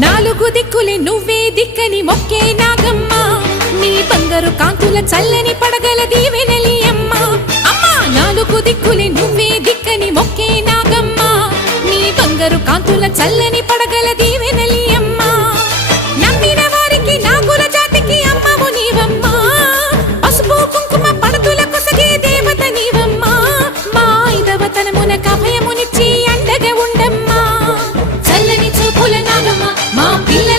నాలుగు దిక్కులే నువ్వే దిక్కని మొక్కే నాగమ్మ నీ బంగారు కాంతుల చల్లని పడగల దీవెనలి అమ్మ అమ్మా నాలుగు దిక్కులే నువ్వే దిక్కని మొక్కే నాగమ్మ నీ బంగారు కాంతుల చల్లని పడగల దీవెనలి అమ్మ నమ్మిన వారికి నాగుల జాతికి అమ్మవు నీవమ్మ పసుపు కుంకుమ పడతుల కొసగే దేవత నీవమ్మ మా ఐదవతనమునకు అభయమునిచ్చి అండగా ఉండమ్మా చల్లని చూపుల నాగమ్మ మా పిల్ల